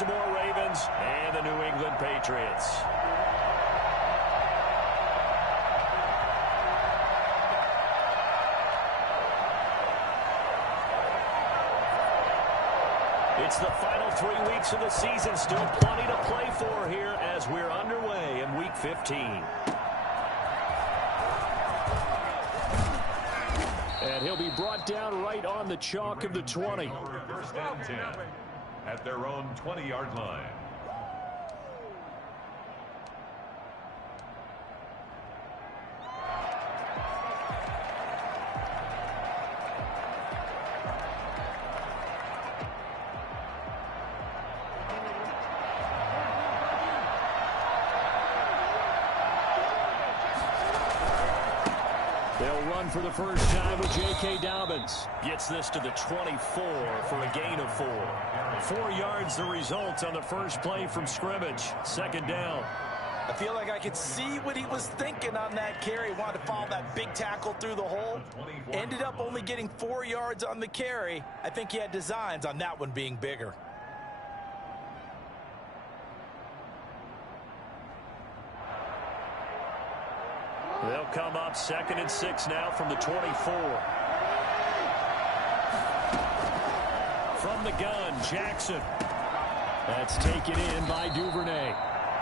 Baltimore Ravens and the New England Patriots. It's the final 3 weeks of the season. Still plenty to play for here as we're underway in Week 15. And he'll be brought down right on the chalk of the 20. First and 10 at their own 20-yard line. They'll run for the first time with J.K. Dobbins. Gets this to the 24 for a gain of 4. 4 yards the result on the first play from scrimmage. Second down. I feel like I could see what he was thinking on that carry. Wanted to follow that big tackle through the hole. Ended up only getting 4 yards on the carry. I think he had designs on that one being bigger. They'll come up 2nd and 6 now from the 24. From the gun, Jackson. That's taken in by Duvernay.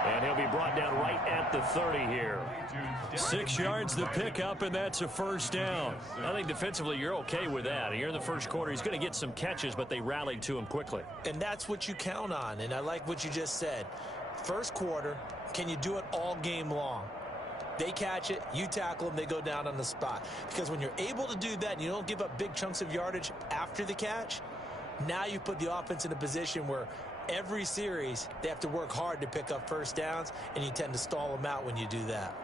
And he'll be brought down right at the 30 here. 6 yards the pickup, and that's a first down. I think defensively you're okay with that. Here in the first quarter, he's going to get some catches, but they rallied to him quickly. And that's what you count on, and I like what you just said. First quarter, can you do it all game long? They catch it, you tackle them, they go down on the spot. Because when you're able to do that and you don't give up big chunks of yardage after the catch, now you put the offense in a position where every series they have to work hard to pick up first downs, and you tend to stall them out when you do that.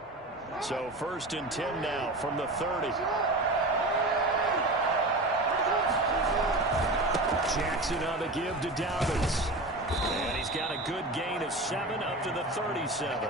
So 1st and 10 now from the 30. Jackson on the give to Dobbins. And he's got a good gain of 7 up to the 37.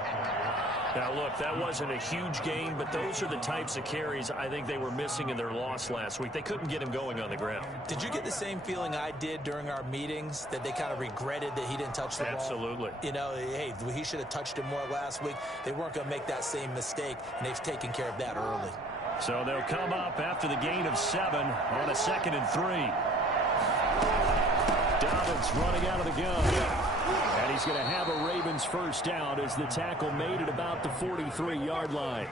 Now, look, that wasn't a huge gain, but those are the types of carries I think they were missing in their loss last week. They couldn't get him going on the ground. Did you get the same feeling I did during our meetings, that they kind of regretted that he didn't touch the ball? Absolutely. You know, hey, he should have touched it more last week. They weren't going to make that same mistake, and they've taken care of that early. So they'll come up after the gain of 7 on a 2nd and 3. Dobbins running out of the gun. And he's going to have a Ravens first down as the tackle made at about the 43-yard line.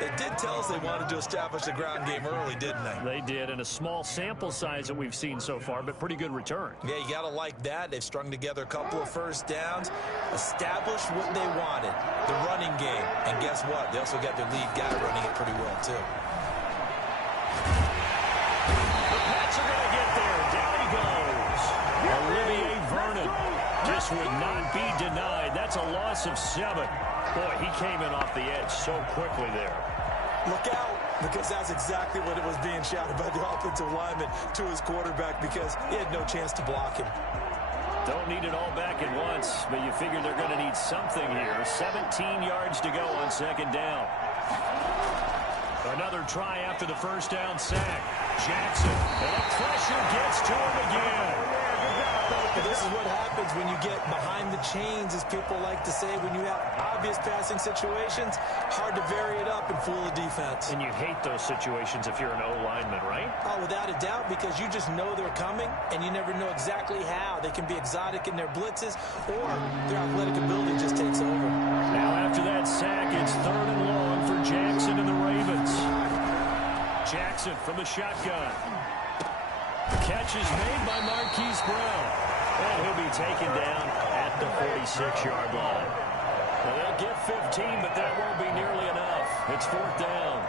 They did tell us they wanted to establish the ground game early, didn't they? They did, and a small sample size that we've seen so far, but pretty good return. Yeah, you got to like that. They've strung together a couple of first downs, established what they wanted, the running game. And guess what? They also got their lead guy running it pretty well, too. The Pats are going to get there. Down he goes. Olivier Vernon just would not be denied. That's a loss of 7. Boy, he came in off the edge so quickly there. Look out, because that's exactly what it was being shouted by the offensive lineman to his quarterback, because he had no chance to block him. Don't need it all back at once, but you figure they're going to need something here. 17 yards to go on 2nd down. Another try after the first down sack. Jackson, and the pressure gets to him again. This is what happens when you get behind the chains, as people like to say. When you have obvious passing situations, hard to vary it up and fool the defense. And you hate those situations if you're an O-lineman, right? Oh, without a doubt, because you just know they're coming, and you never know exactly how. They can be exotic in their blitzes, or their athletic ability just takes over. Now, after that sack, it's 3rd and long for Jackson and the Ravens. Jackson from the shotgun. Catch is made by Marquise Brown. And he'll be taken down at the 46-yard line. Well, they'll get 15, but that won't be nearly enough. It's 4th down.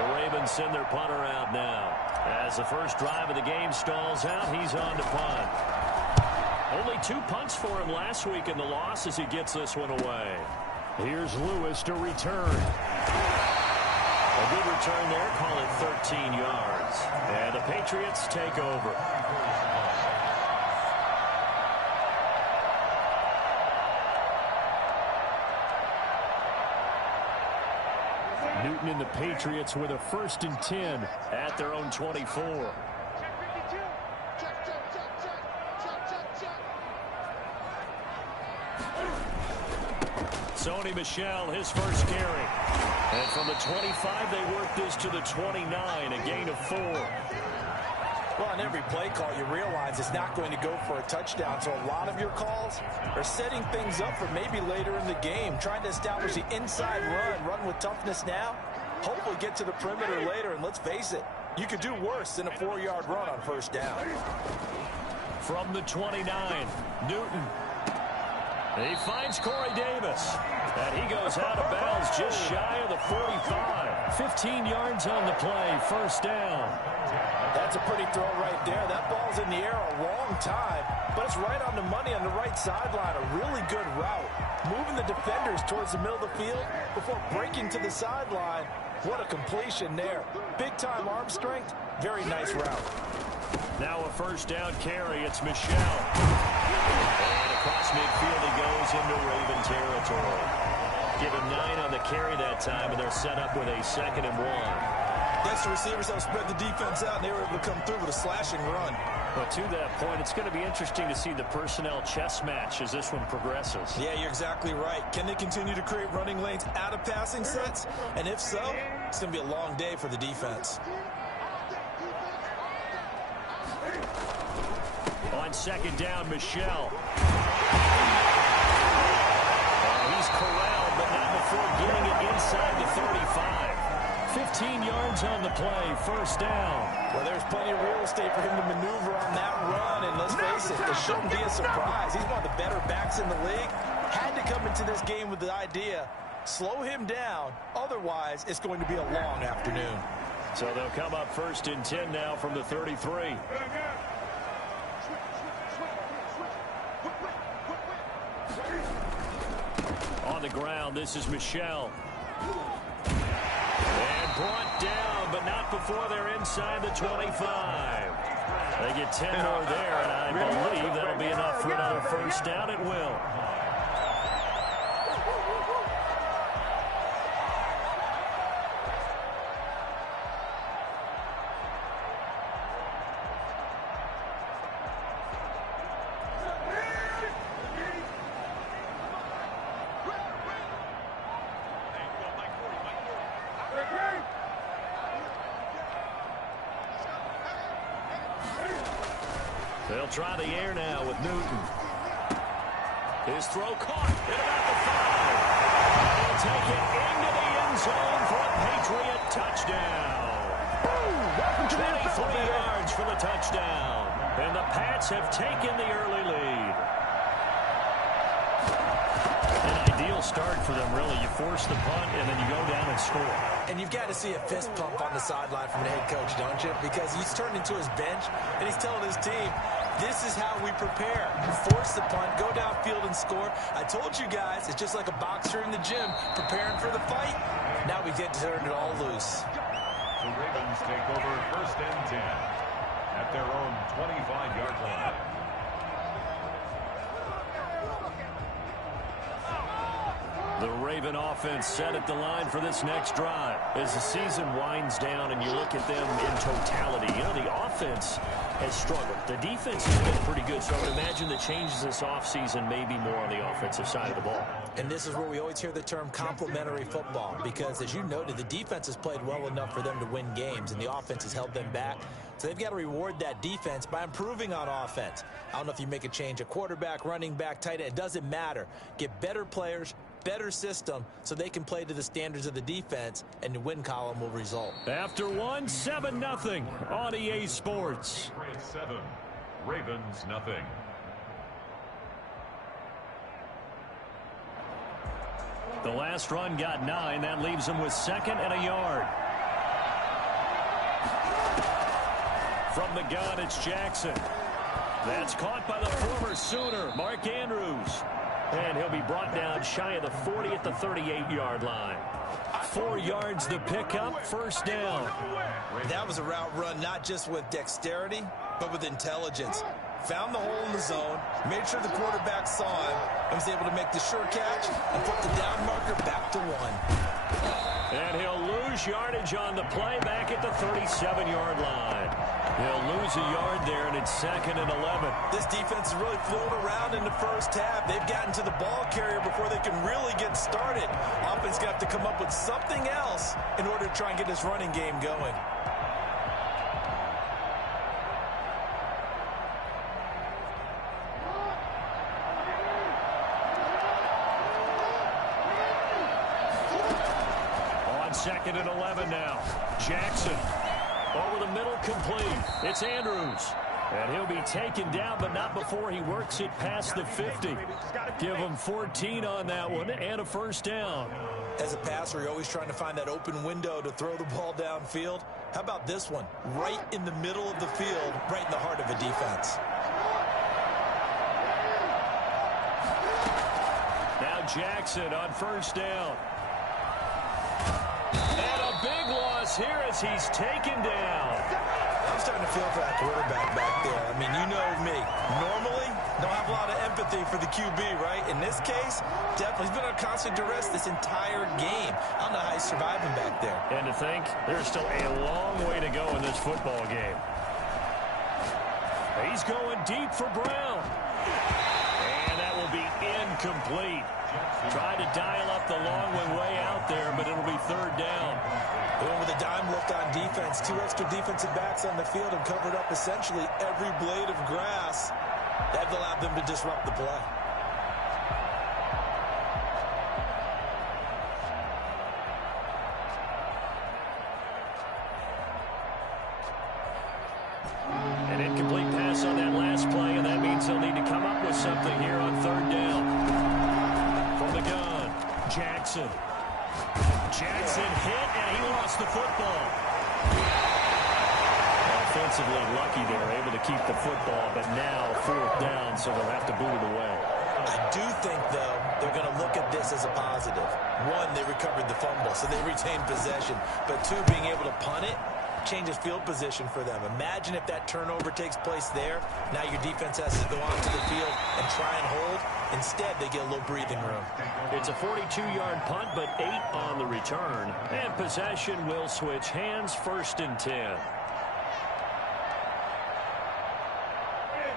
The Ravens send their punter out now. As the first drive of the game stalls out, he's on to punt. Only 2 punts for him last week in the loss as he gets this one away. Here's Lewis to return. A good return there, call it 13 yards. And the Patriots take over. Newton and the Patriots with a 1st and 10 at their own 24. Sony Michel, his first carry. And from the 25, they work this to the 29, a gain of 4. Well, on every play call, you realize it's not going to go for a touchdown. So a lot of your calls are setting things up for maybe later in the game, trying to establish the inside run with toughness now, hopefully get to the perimeter later. And let's face it, you could do worse than a 4-yard run on first down. From the 29, Newton. He finds Corey Davis. And he goes out of bounds just shy of the 45. 15 yards on the play, first down. That's a pretty throw right there. That ball's in the air a long time, but it's right on the money on the right sideline. A really good route. Moving the defenders towards the middle of the field before breaking to the sideline. What a completion there. Big-time arm strength. Very nice route. Now a first down carry. It's Michel. And across midfield he goes into Raven territory. Give him 9 on the carry that time, and they're set up with a 2nd and 1. Yes, the receivers have spread the defense out, and they were able to come through with a slashing run. But to that point, it's going to be interesting to see the personnel chess match as this one progresses. Yeah, you're exactly right. Can they continue to create running lanes out of passing sets? And if so, it's going to be a long day for the defense. On 2nd down, Michel. He's corralled, but not before getting it inside the 35. 15 yards on the play, first down. Well, there's plenty of real estate for him to maneuver on that run, and let's face it, it shouldn't be a surprise. He's one of the better backs in the league. Had to come into this game with the idea, slow him down, otherwise it's going to be a long afternoon. So they'll come up 1st and 10 now from the 33. On the ground, this is Michel. And brought down, but not before they're inside the 25. They get 10 more there, and I believe that'll be enough for another first down. It will. They'll try the air now with Newton. His throw caught at about the 5. He'll take it into the end zone for a Patriot touchdown. 23 yards for the touchdown. And the Pats have taken the early lead. An ideal start for them, really. You force the punt, and then you go down and score. And you've got to see a fist pump on the sideline from the head coach, don't you? Because he's turned into his bench, and he's telling his team, this is how we prepare. Force the punt, go downfield and score. I told you guys, it's just like a boxer in the gym preparing for the fight. Now we get to turn it all loose. The Ravens take over 1st and 10 at their own 25-yard line. The Raven offense set at the line for this next drive. As the season winds down and you look at them in totality, you know, the offense has struggled. The defense has been pretty good, so I would imagine the changes this offseason may be more on the offensive side of the ball. And this is where we always hear the term complementary football, because as you noted, the defense has played well enough for them to win games, and the offense has held them back. So they've got to reward that defense by improving on offense. I don't know if you make a change, a quarterback, running back, tight end, it doesn't matter. Get better players, better system, so they can play to the standards of the defense, and the win column will result. After 7-0 on EA Sports. 7, Ravens nothing. The last run got 9. That leaves them with 2nd and a yard. From the gun, it's Jackson. That's caught by the former Sooner, Mark Andrews. And he'll be brought down shy of the 40 at the 38-yard line. 4 yards the pickup, first down. That was a route run not just with dexterity, but with intelligence. Found the hole in the zone, made sure the quarterback saw him, and was able to make the sure catch and put the down marker back to 1. And he'll lose yardage on the play back at the 37-yard line. They'll lose a yard there, and it's 2nd and 11. This defense is really flown around in the first half. They've gotten to the ball carrier before they can really get started. Offense got to come up with something else in order to try and get this running game going. On 2nd and 11 now. Jackson over the middle, complete. It's Andrews. And he'll be taken down, but not before he works it past the 50. Give him 14 on that one and a first down. As a passer, you're always trying to find that open window to throw the ball downfield. How about this one? Right in the middle of the field, right in the heart of a defense. Now Jackson on first down. And a big loss here as he's taken down. I'm starting to feel for that quarterback back there. I mean, you know me. Normally, don't have a lot of empathy for the QB, right? In this case, definitely. He's been on constant duress this entire game. I don't know how he's surviving back there. And to think, there's still a long way to go in this football game. He's going deep for Brown. And that will be incomplete. Tried to dial up the long one way out there, but it'll be 3rd down. Going with a dime look on defense. 2 extra defensive backs on the field and covered up essentially every blade of grass. That allowed them to disrupt the play. An incomplete pass on that last play, and that means they'll need to come up with something here on 3rd down. From the gun, Jackson. Jackson hit, and he lost the football. Offensively lucky they were able to keep the football, but now 4th down, so they'll have to boot it away. I do think, though, they're going to look at this as a positive. 1, they recovered the fumble, so they retained possession. But 2, being able to punt it changes field position for them. Imagine if that turnover takes place there. Now your defense has to go onto the field and try and hold. Instead, they get a little breathing room. It's a 42-yard punt, but 8 on the return. And possession will switch hands, 1st and 10.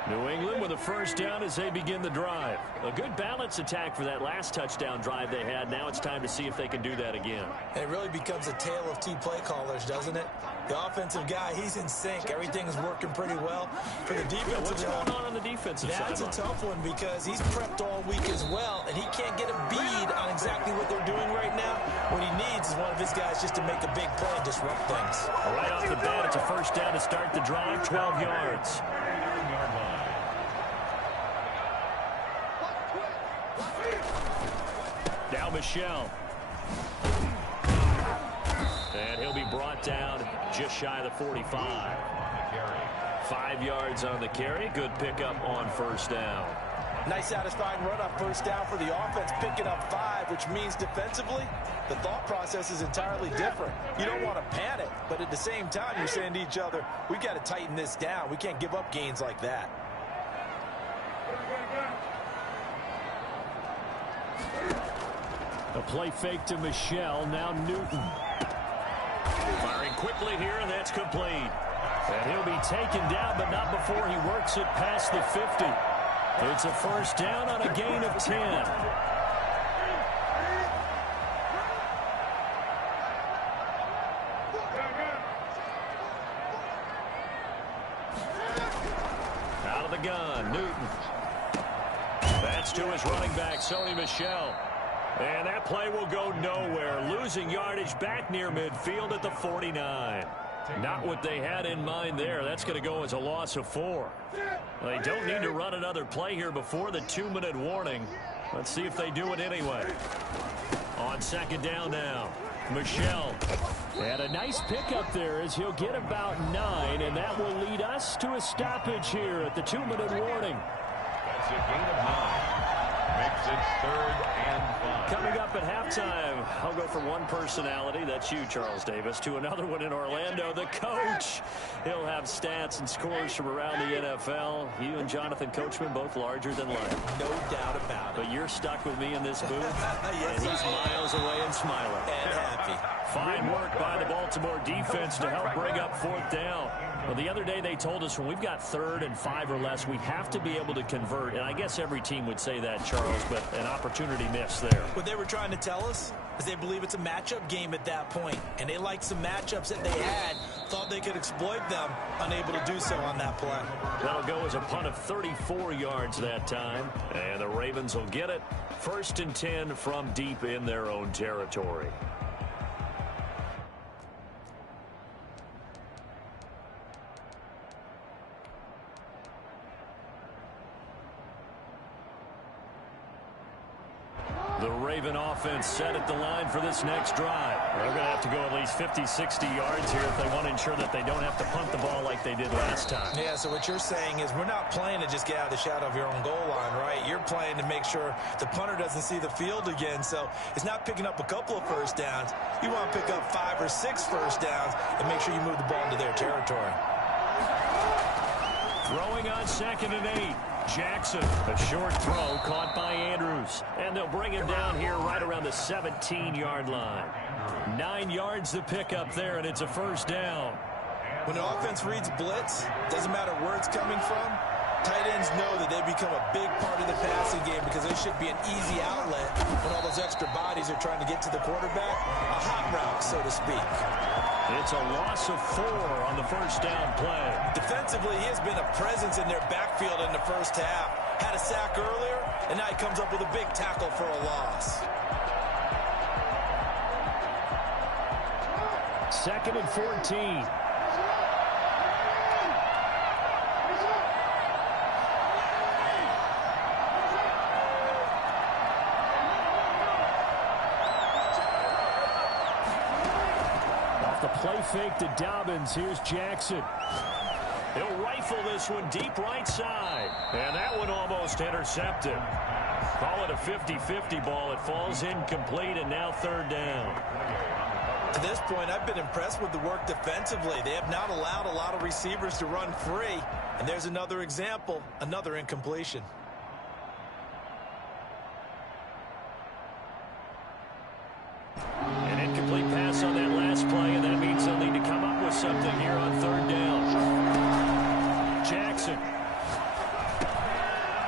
New England with a first down as they begin the drive. A good balance attack for that last touchdown drive they had. Now it's time to see if they can do that again. And it really becomes a tale of 2 play callers, doesn't it? The offensive guy, he's in sync. Everything is working pretty well. For the defensive guy, what's going on the defensive side? That's a tough one because he's prepped all week as well, and he can't get a bead on exactly what they're doing right now. What he needs is one of his guys just to make a big play and disrupt things. Right off the bat, it's a first down to start the drive, 12 yards. Now Michelle. And he'll be brought down just shy of the 45. 5 yards on the carry. Good pickup on first down. Nice satisfying run on first down for the offense, picking up 5, which means defensively, the thought process is entirely different. You don't want to panic, but at the same time, you're saying to each other, we got to tighten this down. We can't give up gains like that. A play fake to Michelle. Now Newton. Firing quickly here, and that's complete. And he'll be taken down, but not before he works it past the 50. It's a first down on a gain of 10. Out of the gun, Newton. That's to his running back, Sony Michel. And that play will go nowhere. Losing yardage back near midfield at the 49. Not what they had in mind there. That's going to go as a loss of 4. They don't need to run another play here before the 2-minute warning. Let's see if they do it anyway. On second down now, Michel. And a nice pickup there as he'll get about 9, and that will lead us to a stoppage here at the 2-minute warning. That's a gain of 9. Makes it 3rd and 5. Coming up at halftime, I'll go from one personality, that's you, Charles Davis, to another one in Orlando, the coach. He'll have stats and scores from around the NFL. You and Jonathan Coachman, both larger than life. No doubt about it. But you're stuck with me in this booth, Yes, and he's miles away and smiling. And happy. Fine work by the Baltimore defense to help bring up 4th down. Well, the other day they told us when we've got 3rd and 5 or less, we have to be able to convert. And I guess every team would say that, Charles, but an opportunity missed there. What they were trying to tell us is they believe it's a matchup game at that point. And they liked some matchups that they had, thought they could exploit them, unable to do so on that play. That'll go as a punt of 34 yards that time. And the Ravens will get it. 1st and 10 from deep in their own territory. The Raven offense set at the line for this next drive. They're going to have to go at least 50, 60 yards here if they want to ensure that they don't have to punt the ball like they did last time. Yeah, so what you're saying is we're not playing to just get out of the shadow of your own goal line, right? You're playing to make sure the punter doesn't see the field again. So it's not picking up a couple of first downs. You want to pick up 5 or 6 first downs and make sure you move the ball into their territory. Throwing on 2nd and 8. Jackson, a short throw caught by Andrews. And they'll bring him down here right around the 17-yard line. 9 yards to pick up there, and it's a first down. When the offense reads blitz, doesn't matter where it's coming from, tight ends know that they become a big part of the passing game because they should be an easy outlet when all those extra bodies are trying to get to the quarterback. A hot route, so to speak. It's a loss of 4 on the first down play. Defensively, he has been a presence in their backfield in the first half. Had a sack earlier, and now he comes up with a big tackle for a loss. 2nd and 14. The play fake to Dobbins. Here's Jackson. He'll rifle this one deep right side. And that one almost intercepted. Call it a 50-50 ball. It falls incomplete, and now 3rd down. To this point, I've been impressed with the work defensively. They have not allowed a lot of receivers to run free. And there's another example, another incompletion. An incomplete pass on that last play, and that means they'll need to come up with something here on 3rd down. Jackson.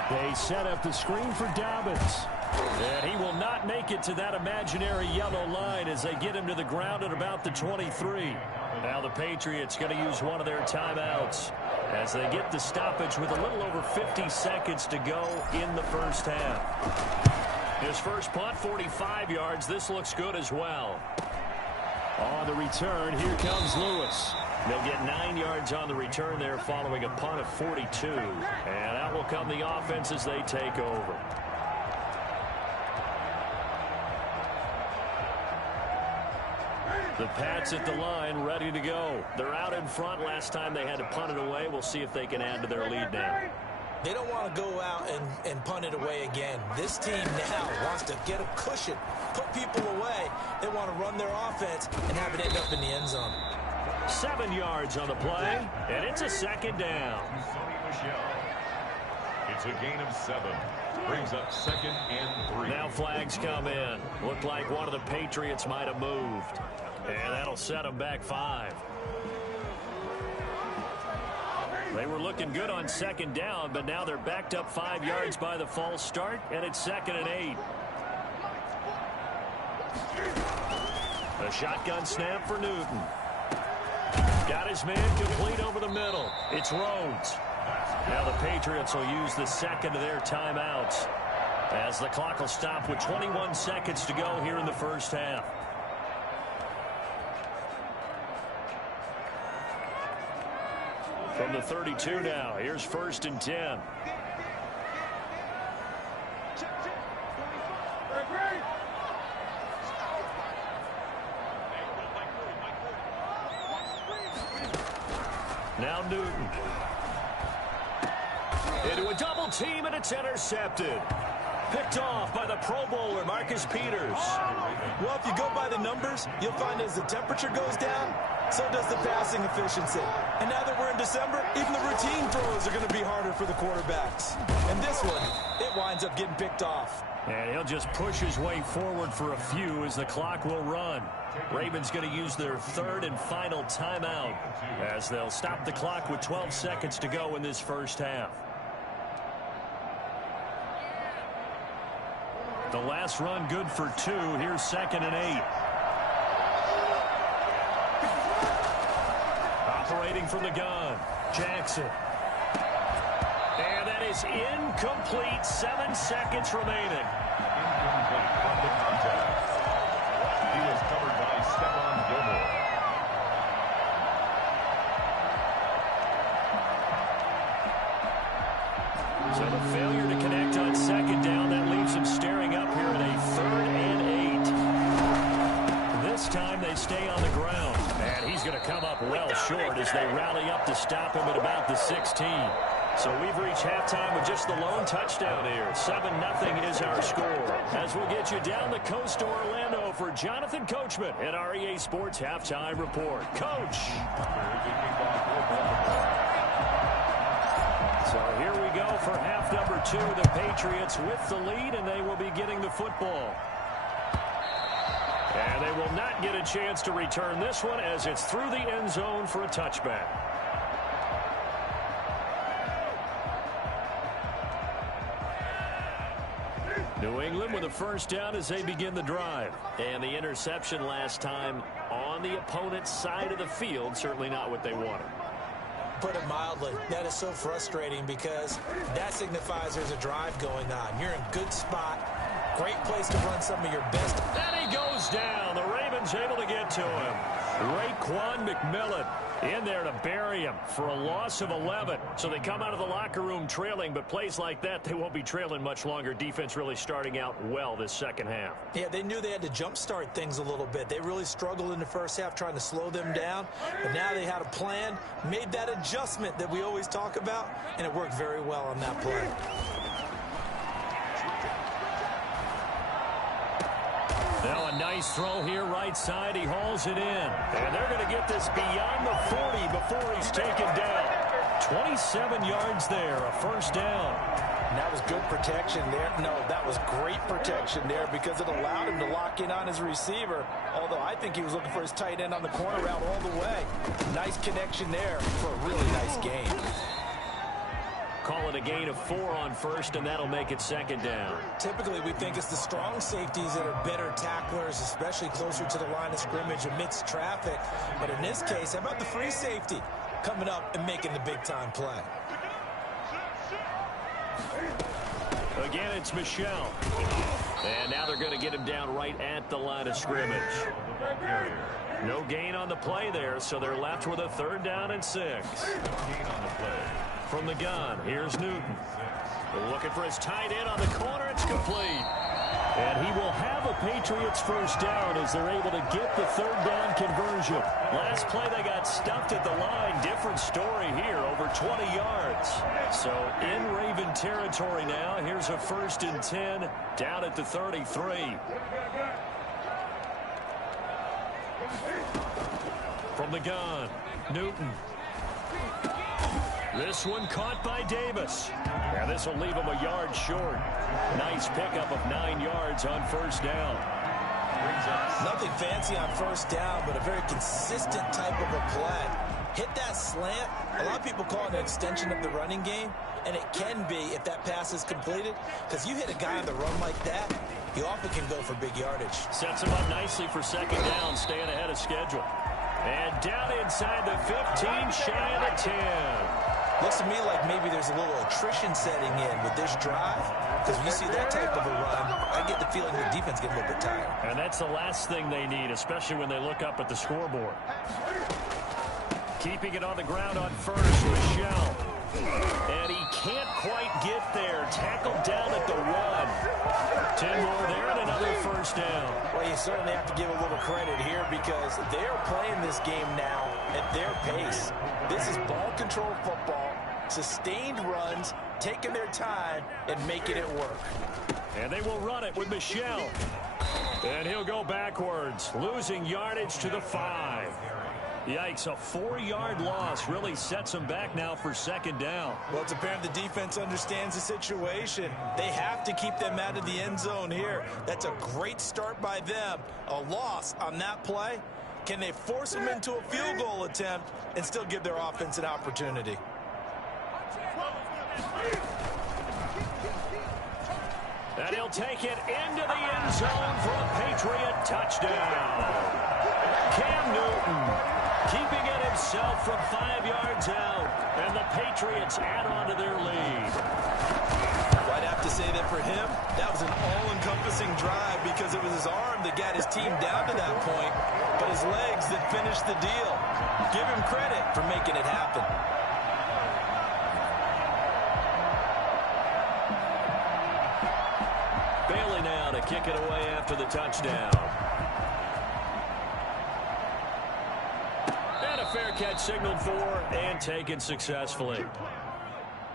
They set up the screen for Dobbins. And he will not make it to that imaginary yellow line as they get him to the ground at about the 23. Now the Patriots going to use one of their timeouts as they get the stoppage with a little over 50 seconds to go in the first half. His first punt, 45 yards. This looks good as well. On the return, here comes Lewis. They'll get 9 yards on the return there following a punt of 42. And out will come the offense as they take over. The Pats at the line, ready to go. They're out in front. Last time they had to punt it away. We'll see if they can add to their lead now. They don't want to go out and punt it away again. This team now wants to get a cushion, put people away. They want to run their offense and have it end up in the end zone. 7 yards on the play, and it's a 2nd down. It's a gain of 7. Brings up 2nd and 3. Now flags come in. Looked like one of the Patriots might have moved. And that'll set them back 5. They were looking good on 2nd down, but now they're backed up 5 yards by the false start, and it's 2nd and 8. A shotgun snap for Newton. Got his man complete over the middle. It's Rhodes. Now the Patriots will use the second of their timeouts as the clock will stop with 21 seconds to go here in the first half. From the 32 now, here's 1st and 10. Now Newton. Into a double team, and it's intercepted. Picked off by the Pro Bowler, Marcus Peters. Well, if you go by the numbers, you'll find as the temperature goes down, so does the passing efficiency. And now that we're in December, even the routine throws are going to be harder for the quarterbacks. And this one, it winds up getting picked off. And he'll just push his way forward for a few as the clock will run. Ravens going to use their third and final timeout as they'll stop the clock with 12 seconds to go in this first half. The last run good for 2. Here's 2nd and 8. Operating from the gun, Jackson. And that is incomplete. 7 seconds remaining. Incomplete from the contact. He was covered by Stephon Gilmore. So the failure to connect on 2nd down, that leaves him staring up here at a 3rd and 8. This time they stay on the ground. And he's going to come up well short as they rally up to stop him at about the 16. So we've reached halftime with just the lone touchdown here. 7-0 is our score. As we'll get you down the coast to Orlando for Jonathan Coachman at our EA Sports Halftime Report. Coach! So here we go for half number 2. The Patriots with the lead, and they will be getting the football. And they will not get a chance to return this one as it's through the end zone for a touchback. New England with a first down as they begin the drive. And the interception last time on the opponent's side of the field, certainly not what they wanted. Put it mildly, that is so frustrating because that signifies there's a drive going on. You're in good spot. Great place to run some of your best. And he goes down. The Ravens able to get to him. Raekwon McMillan in there to bury him for a loss of 11. So they come out of the locker room trailing, but plays like that, they won't be trailing much longer. Defense really starting out well this second half. Yeah, they knew they had to jumpstart things a little bit. They really struggled in the first half trying to slow them down, but now they had a plan, made that adjustment that we always talk about, and it worked very well on that play. Now a nice throw here right side. He hauls it in. And they're going to get this beyond the 40 before he's taken down. 27 yards there, a first down. And that was good protection there. No, that was great protection there because it allowed him to lock in on his receiver. Although I think he was looking for his tight end on the corner route all the way. Nice connection there for a really nice gain. Call it a gain of 4 on first, and that'll make it second down. Typically, we think it's the strong safeties that are better tacklers, especially closer to the line of scrimmage amidst traffic. But in this case, how about the free safety coming up and making the big-time play? Again, it's Michelle. And now they're going to get him down right at the line of scrimmage. No gain on the play there, so they're left with a 3rd down and 6. No gain on the play. From the gun, here's Newton. Looking for his tight end on the corner. It's complete. And he will have a Patriots first down as they're able to get the 3rd down conversion. Last play, they got stuffed at the line. Different story here, over 20 yards. So in Raven territory now. Here's a 1st and 10 down at the 33. From the gun, Newton. This one caught by Davis. And this will leave him a yard short. Nice pickup of 9 yards on first down. Nothing fancy on first down, but a very consistent type of a play. Hit that slant. A lot of people call it an extension of the running game, and it can be if that pass is completed, because you hit a guy on the run like that, you often can go for big yardage. Sets him up nicely for second down, staying ahead of schedule. And down inside the 15, shy of the 10. Looks to me like maybe there's a little attrition setting in with this drive, because when you see that type of a run, I get the feeling the defense gets a little bit tired. And that's the last thing they need, especially when they look up at the scoreboard. Keeping it on the ground on first, Michelle. And he can't quite get there. Tackled down at the 1. 10 more there and another first down. Well, you certainly have to give a little credit here because they're playing this game now at their pace. This is ball control football, sustained runs, taking their time and making it work. And they will run it with Michelle. And he'll go backwards, losing yardage to the 5. Yikes, a 4-yard loss really sets them back now for second down. Well, it's apparent the defense understands the situation. They have to keep them out of the end zone here. That's a great start by them. A loss on that play. Can they force them into a field goal attempt and still give their offense an opportunity? And he'll take it into the end zone for a Patriot touchdown. Cam Newton keeping it himself from 5 yards out. And the Patriots add on to their lead. I'd have to say that for him, that was an all-encompassing drive because it was his arm that got his team down to that point, but his legs that finished the deal. Give him credit for making it happen. Bailey now to kick it away after the touchdown. And a fair catch signaled for and taken successfully.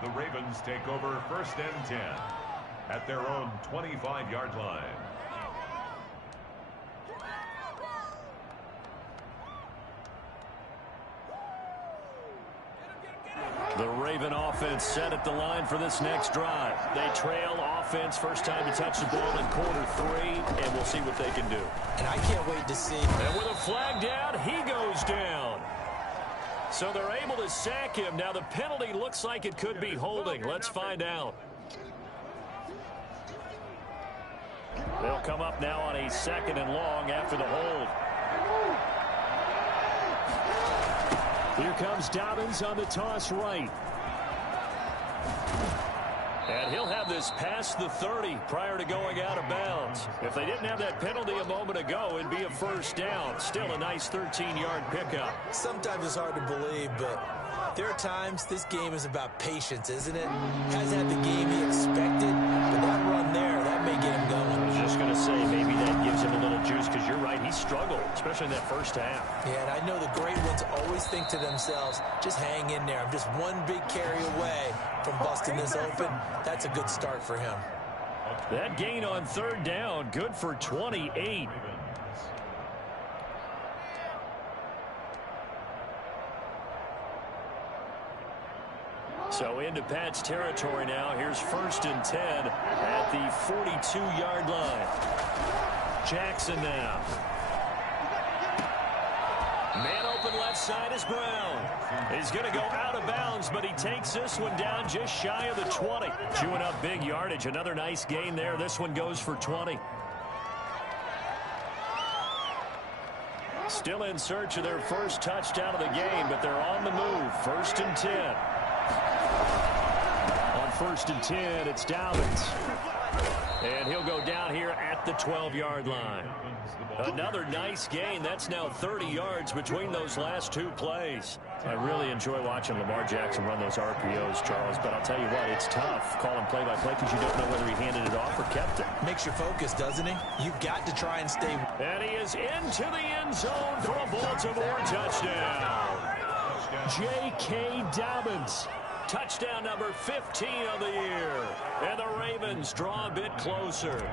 The Ravens take over 1st and 10 at their own 25-yard line. The Raven offense set at the line for this next drive. They trail offense, first time to touch the ball in quarter 3, and we'll see what they can do. And I can't wait to see. And with a flag down, he goes down. So they're able to sack him. Now the penalty looks like it could be holding. Let's find out. They'll come up now on a 2nd and long after the hold. Here comes Dobbins on the toss right. And he'll have this past the 30 prior to going out of bounds. If they didn't have that penalty a moment ago, it'd be a first down. Still a nice 13-yard pickup. Sometimes it's hard to believe, but there are times this game is about patience, isn't it? Hasn't had the game he expected, but that run there, that may get him going. I was just going to say, maybe that gives him a little juice, because you're right, he struggled, especially in that first half. Yeah, and I know the great ones always think to themselves, just hang in there. I'm just one big carry away from busting this open. That's a good start for him. That gain on 3rd down, good for 28. So into Pat's territory now. Here's 1st and 10 at the 42-yard line. Jackson now. Man open left side is Brown. He's going to go out of bounds, but he takes this one down just shy of the 20. Chewing up big yardage. Another nice gain there. This one goes for 20. Still in search of their first touchdown of the game, but they're on the move. 1st and 10. On 1st and 10, it's Dobbins. And he'll go down here at the 12-yard line. Another nice gain. That's now 30 yards between those last 2 plays. I really enjoy watching Lamar Jackson run those RPOs, Charles, but I'll tell you what, it's tough calling play-by-play because you don't know whether he handed it off or kept it. Makes you focus, doesn't he? You've got to try and stay. And he is into the end zone for a Baltimore touchdown. J.K. Dobbins. Touchdown number 15 of the year. And the Ravens draw a bit closer.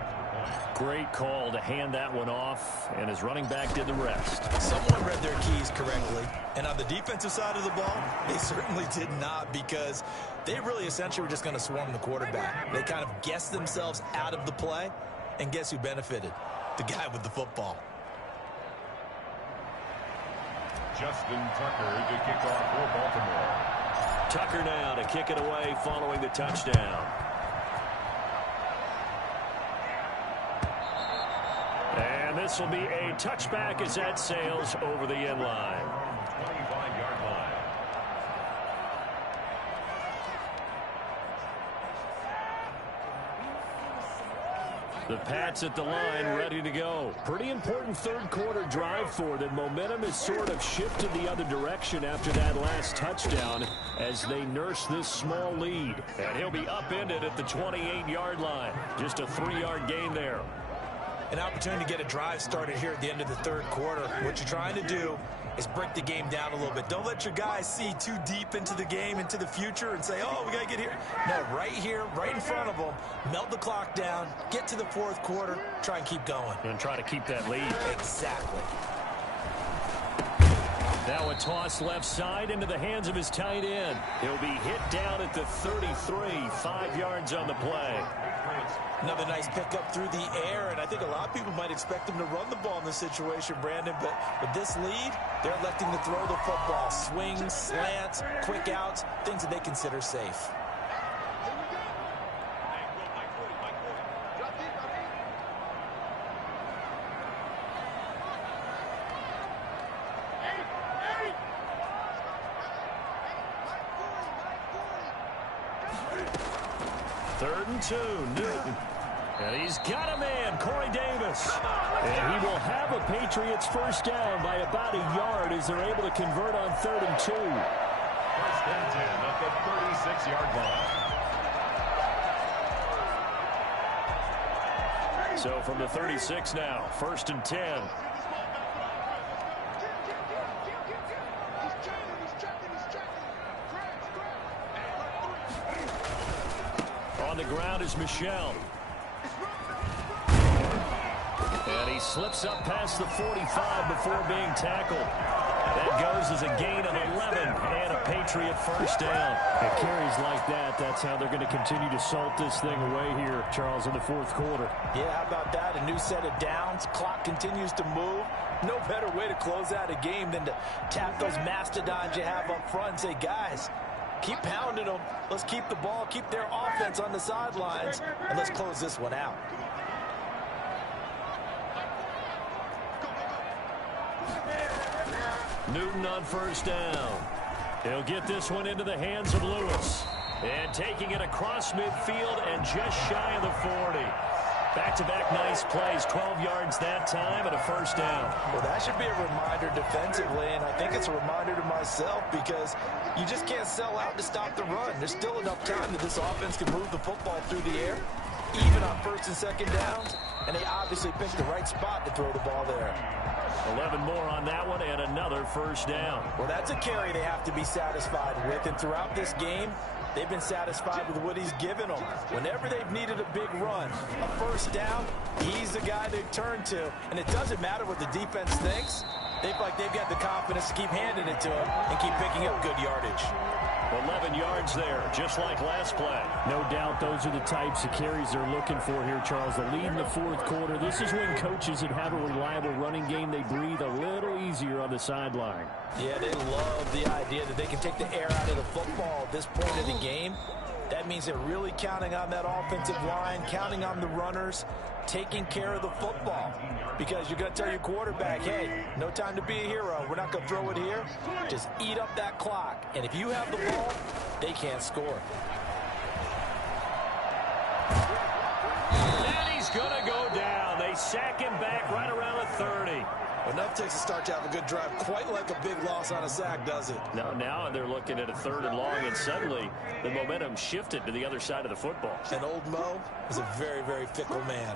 Great call to hand that one off, and his running back did the rest. Someone read their keys correctly, and on the defensive side of the ball, they certainly did not, because they really essentially were just going to swarm the quarterback. They kind of guessed themselves out of the play, and guess who benefited? The guy with the football. Justin Tucker to kick off for Baltimore. Tucker now to kick it away following the touchdown. And this will be a touchback as that sails over the end line. 25-yard line. The Pats at the line ready to go. Pretty important 3rd quarter drive for them. Momentum has sort of shifted the other direction after that last touchdown as they nurse this small lead. And he'll be upended at the 28-yard line. Just a 3-yard gain there. An opportunity to get a drive started here at the end of the 3rd quarter. What you're trying to do is break the game down a little bit. Don't let your guys see too deep into the game, into the future, and say, oh, we got to get here. No, right here, right in front of them, melt the clock down, get to the 4th quarter, try and keep going. And try to keep that lead. Exactly. Now a toss left side into the hands of his tight end. He'll be hit down at the 33, 5 yards on the play. Another nice pickup through the air, and I think a lot of people might expect him to run the ball in this situation, Brandon, but with this lead, they're electing to throw the football. Swings, slants, quick outs, things that they consider safe. Third and 2, Newton. And he's got a man, Corey Davis. And he will have a Patriots first down by about a yard as they're able to convert on 3rd and 2. First and 10 at the 36-yard line. So from the 36 now, 1st and 10. On the ground is Michel. And he slips up past the 45 before being tackled. That goes as a gain of 11 and a Patriot first down. At carries like that, that's how they're going to continue to salt this thing away here, Charles, in the 4th quarter. Yeah, how about that? A new set of downs. Clock continues to move. No better way to close out a game than to tap those mastodons you have up front and say, guys, keep pounding them. Let's keep the ball, keep their offense on the sidelines, and let's close this one out. Newton on first down. He'll get this one into the hands of Lewis. And taking it across midfield and just shy of the 40. Back-to-back nice plays, 12 yards that time and a first down. Well, that should be a reminder defensively, and I think it's a reminder to myself because you just can't sell out to stop the run. There's still enough time that this offense can move the football through the air, even on 1st and 2nd downs, and they obviously picked the right spot to throw the ball there. 11 more on that one and another first down. Well, that's a carry they have to be satisfied with, and throughout this game, they've been satisfied with what he's given them. Whenever they've needed a big run, a first down, he's the guy they've turned to. And it doesn't matter what the defense thinks. They've got the confidence to keep handing it to him and keep picking up good yardage. 11 yards there, just like last play. No doubt those are the types of carries they're looking for here, Charles. The lead in the 4th quarter. This is when coaches that have a reliable running game, they breathe a little easier on the sideline. Yeah, they love the idea that they can take the air out of the football at this point of the game. That means they're really counting on that offensive line, counting on the runners, taking care of the football. Because you're going to tell your quarterback, hey, no time to be a hero. We're not going to throw it here. Just eat up that clock. And if you have the ball, they can't score. And he's going to go down. They sack him back right around the 30. Enough takes a start to have a good drive. Quite like a big loss on a sack, does it? Now they're looking at a 3rd and long, and suddenly the momentum shifted to the other side of the football. And old Mo is a very, very fickle man.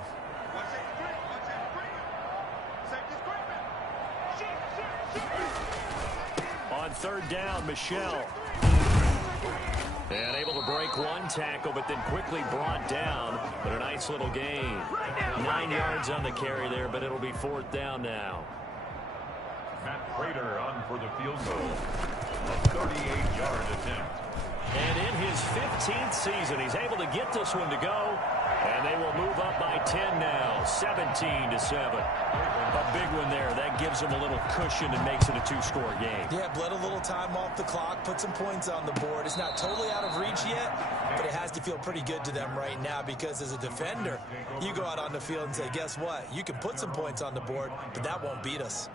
On 3rd down, Michel. And able to break one tackle, but then quickly brought down. But a nice little gain. 9 yards on the carry there, but it'll be 4th down now. Matt Prater on for the field goal. A 38-yard attempt. And in his 15th season, he's able to get this one to go. And they will move up by 10 now, 17-7. A big one there. That gives them a little cushion and makes it a 2-score game. Yeah, bled a little time off the clock, put some points on the board. It's not totally out of reach yet, but it has to feel pretty good to them right now because as a defender, you go out on the field and say, guess what? You can put some points on the board, but that won't beat us.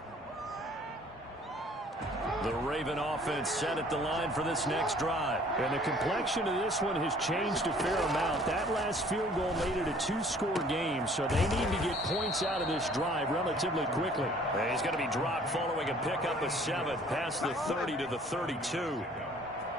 The Raven offense set at the line for this next drive. And the complexion of this one has changed a fair amount. That last field goal made it a 2-score game, so they need to get points out of this drive relatively quickly. And he's going to be dropped following a pickup of 7 past the 30 to the 32.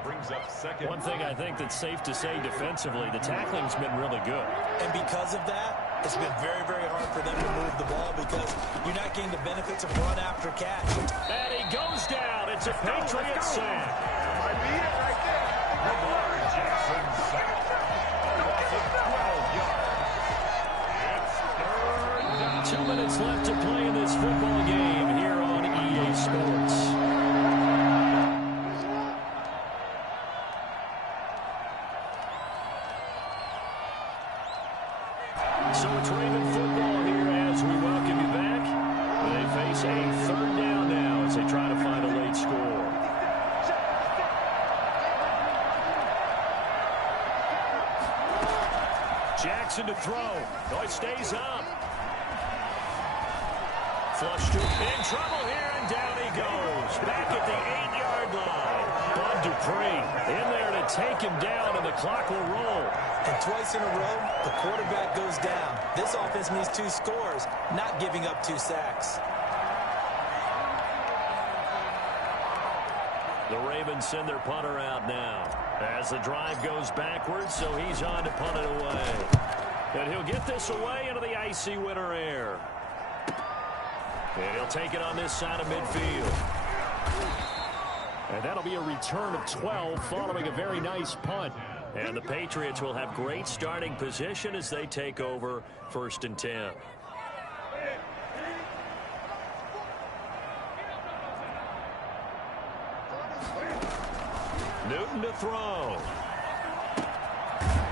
Brings up 2nd. One thing I think that's safe to say defensively, the tackling's been really good. And because of that, it's been very, very hard for them to move the ball because you're not getting the benefits of run after catch. And he goes down. It's a Patriot sack. Might be it right there. Lamar Jackson sack. Loss of 12 yards. It's 3rd down. 2 minutes left to play in this football game here on EA Sports. So it's Raven football here as we welcome you back. They face a third down now as they try to find a late score. Jackson to throw. Oh, he stays up. Flush to in trouble here, and down he goes. Back at the 8-yard line. Bud Dupree in there to take him down, and the clock will roll. And twice in a row, the quarterback goes down. This offense needs 2 scores, not giving up 2 sacks. The Ravens send their punter out now as the drive goes backwards, so he's on to punt it away. And he'll get this away into the icy winter air. And he'll take it on this side of midfield. And that'll be a return of 12 following a very nice punt. And the Patriots will have great starting position as they take over 1st and 10. Newton to throw.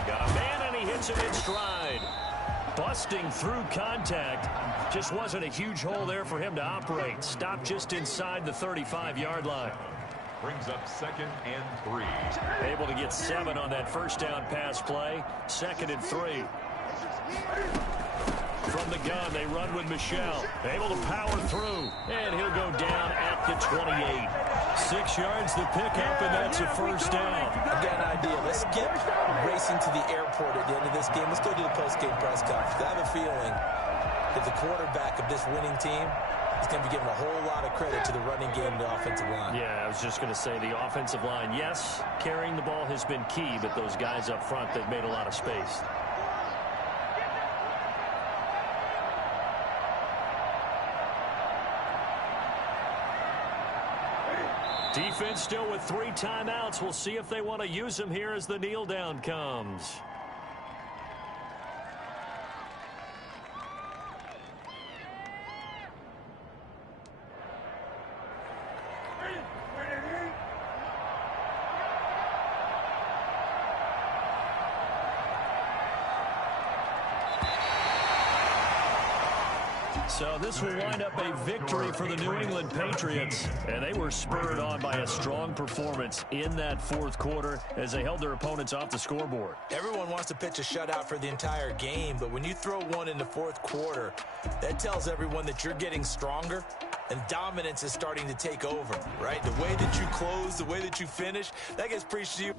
Got a man, and he hits him in stride. Busting through contact. Just wasn't a huge hole there for him to operate. Stopped just inside the 35-yard line. Brings up 2nd and 3. Able to get 7 on that first down pass play. 2nd and 3. From the gun, they run with Michelle. Able to power through. And he'll go down at the 28. 6 yards to pick up, and that's a first down. I've got an idea. Let's skip racing to the airport at the end of this game. Let's go to the post-game press conference. I have a feeling that the quarterback of this winning team is going to be giving a whole lot of credit to the running game and the offensive line. Yeah, I was just going to say the offensive line, yes, carrying the ball has been key, but those guys up front, they've made a lot of space. Defense still with 3 timeouts. We'll see if they want to use them here as the kneel down comes. So this will wind up a victory for the New England Patriots. And they were spurred on by a strong performance in that 4th quarter as they held their opponents off the scoreboard. Everyone wants to pitch a shutout for the entire game, but when you throw one in the 4th quarter, that tells everyone that you're getting stronger and dominance is starting to take over, right? The way that you close, the way that you finish, that gets preached to you.